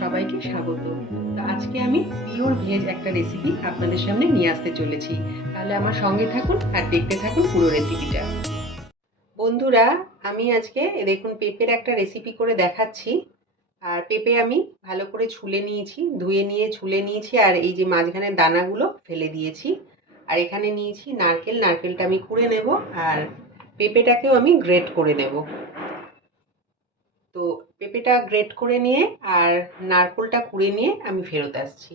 সবাইকে স্বাগত। তো আজকে আমি পিওর ভেজ একটা রেসিপি আপনাদের সামনে নিয়ে আসতে চলেছি। তাহলে আমার সঙ্গে থাকুন আর দেখতে থাকুন পুরো রেসিপিটা বন্ধুরা, আমি আজকে দেখুন পেঁপের একটা রেসিপি করে দেখাচ্ছি। আর পেঁপে আমি ভালো করে ছুলে নিয়েছি, ধুয়ে নিয়ে ছুলে নিয়েছি, আর এই যে মাঝখানের দানাগুলো ফেলে দিয়েছি। আর এখানে নিয়েছি নারকেল, নারকেলটা আমি কুড়ে নেব, আর পেঁপেটাকেও আমি গ্রেট করে নেব। পেঁপেটা গ্রেট করে নিয়ে আর নারকোলটা কুড়ে নিয়ে আমি ফেরত আসছি।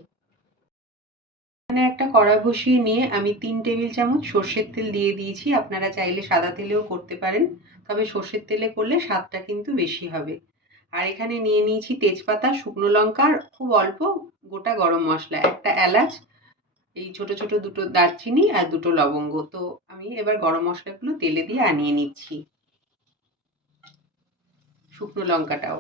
এখানে একটা কড়া বসিয়ে নিয়ে আমি তিন টেবিল চামচ সর্ষের তেল দিয়ে দিয়েছি। আপনারা চাইলে সাদা তেলেও করতে পারেন, তবে সর্ষের তেলে করলে স্বাদটা কিন্তু বেশি হবে। আর এখানে নিয়ে নিয়েছি তেজপাতা, শুকনো লঙ্কা খুব অল্প গোটা গরম মশলা, একটা এলাচ, এই ছোট ছোট দুটো দারচিনি আর দুটো লবঙ্গ। তো আমি এবার গরম মশলাগুলো তেলে দিয়ে আনিয়ে নিচ্ছি। শুকনো লঙ্কাটাও।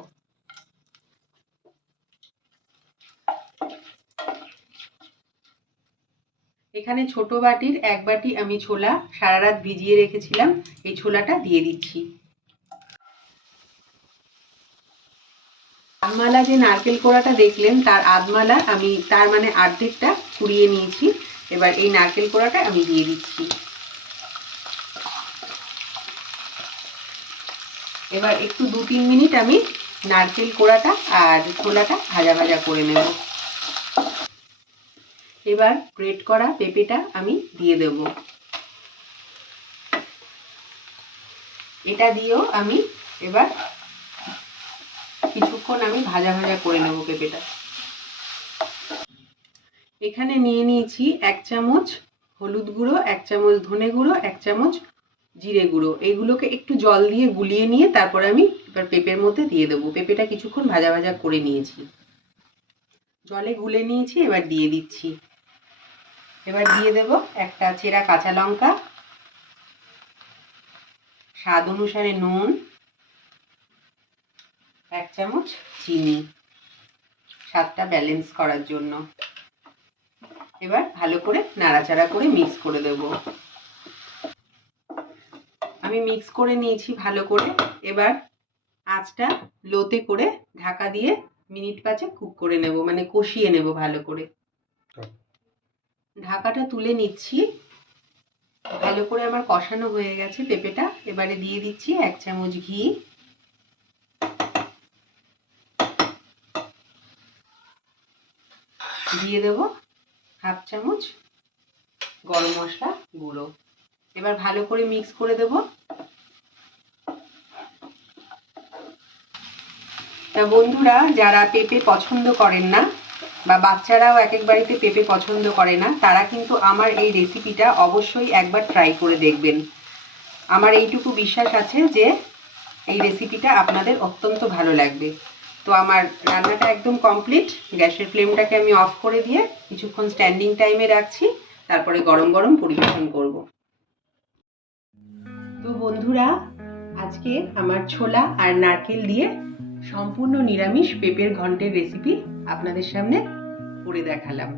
এখানে ছোট বাটির এক বাটি আমি ছোলা সারা রাত ভিজিয়ে রেখেছিলাম, এই ছোলাটা দিয়ে দিচ্ছি। আধমালা যে নারকেল কোড়াটা দেখলেন, তার আধমালা আমি, তার মানে অর্ধেকটা কুড়িয়ে নিয়েছি। এবার এই নারকেল কোড়াটা আমি দিয়ে দিচ্ছি। এবার একটু দু, তিন মিনিট আমি নারকেল কোড়াটা আর ছোলাটা ভাজা ভাজা করে নেব। এবার গ্রেট করা পেঁপেটা আমি দিয়ে দেব। এটা দিয়েও আমি এবার কিছুক্ষণ আমি ভাজা ভাজা করে নেব পেঁপেটা। এখানে নিয়ে নিয়েছি এক চামচ হলুদ গুঁড়ো, এক চামচ ধনে গুঁড়ো, এক চামচ জিরে গুঁড়ো এইগুলোকে একটু জল দিয়ে গুলিয়ে নিয়ে তারপরে আমি এবার পেঁপের মধ্যে দিয়ে দেবো। পেঁপেটা কিছুক্ষণ ভাজা ভাজা করে নিয়েছি। জলে গুলে নিয়েছি, এবার দিয়ে দিচ্ছি। এবার দিয়ে দেব একটা চেরা কাঁচা লঙ্কা, স্বাদ অনুসারে নুন, এক চামচ চিনি। স্বাদটা ব্যালেন্স করার জন্য। এবার ভালো করে নাড়াচাড়া করে মিক্স করে দেব। আমি মিক্স করে নিয়েছি ভালো করে। এবার আঁচটা লোতে করে ঢাকা দিয়ে মিনিট পাঁচে কুক করে নেব মানে কষিয়ে নেব ভালো করে। ঢাকাটা তুলে নিচ্ছি। ভালো করে আমার কষানো হয়ে গেছে পেঁপেটা। এবারে দিয়ে দিচ্ছি এক চামচ ঘি। দিয়ে দেব হাফ চামচ গরম মশলা গুঁড়ো। এবার ভালো করে মিক্স করে দেব। তা বন্ধুরা, যারা পেঁপে পছন্দ করেন না, বা বাচ্চারাও এক এক বাড়িতে পেঁপে পছন্দ করে না, তারা কিন্তু আমার এই রেসিপিটা অবশ্যই একবার ট্রাই করে দেখবেন। আমার এইটুকু বিশ্বাস আছে যে, এই রেসিপিটা আপনাদের অত্যন্ত ভালো লাগবে। তো আমার রান্নাটা একদম কমপ্লিট গ্যাসের ফ্লেমটাকে আমি অফ করে দিয়ে কিছুক্ষণ স্ট্যান্ডিং টাইমে রাখছি। তারপরে গরম গরম পরিবেশন করব। তো বন্ধুরা, আজকে আমার ছোলা আর নারকেল দিয়ে সম্পূর্ণ নিরামিষ পেঁপের ঘন্টের রেসিপি আপনাদের সামনে করে দেখালাম।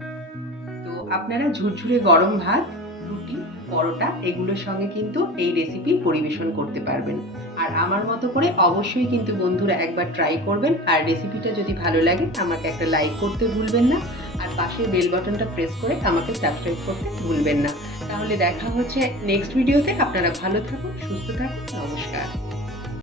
তো আপনারা ঝুরঝুরে গরম ভাত, রুটি, পরোটা এগুলোর সঙ্গে কিন্তু এই রেসিপি পরিবেশন করতে পারবেন। আর আমার মতো করে অবশ্যই কিন্তু বন্ধুরা একবার ট্রাই করবেন। আর রেসিপিটা যদি ভালো লাগে, আমাকে একটা লাইক করতে ভুলবেন না। আর পাশের বেল বাটনটা প্রেস করে আমাকে সাবস্ক্রাইব করতে ভুলবেন না। তাহলে দেখা হচ্ছে নেক্সট ভিডিওতে আপনারা ভালো থাকুন, সুস্থ থাকুন, নমস্কার।